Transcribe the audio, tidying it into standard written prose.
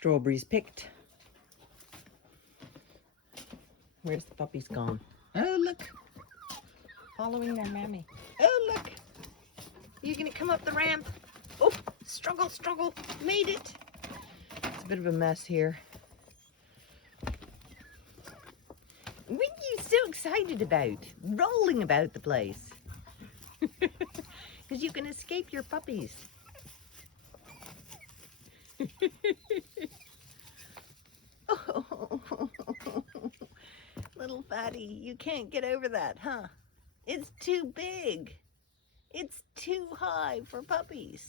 Strawberries picked. Where's the puppies gone? Oh, look. Following their mammy. Oh, look. You're going to come up the ramp. Oh, struggle, struggle. Made it. It's a bit of a mess here. What are you so excited about? Rolling about the place. Because you can escape your puppies. Oh, little fatty, you can't get over that, huh? It's too big. It's too high for puppies.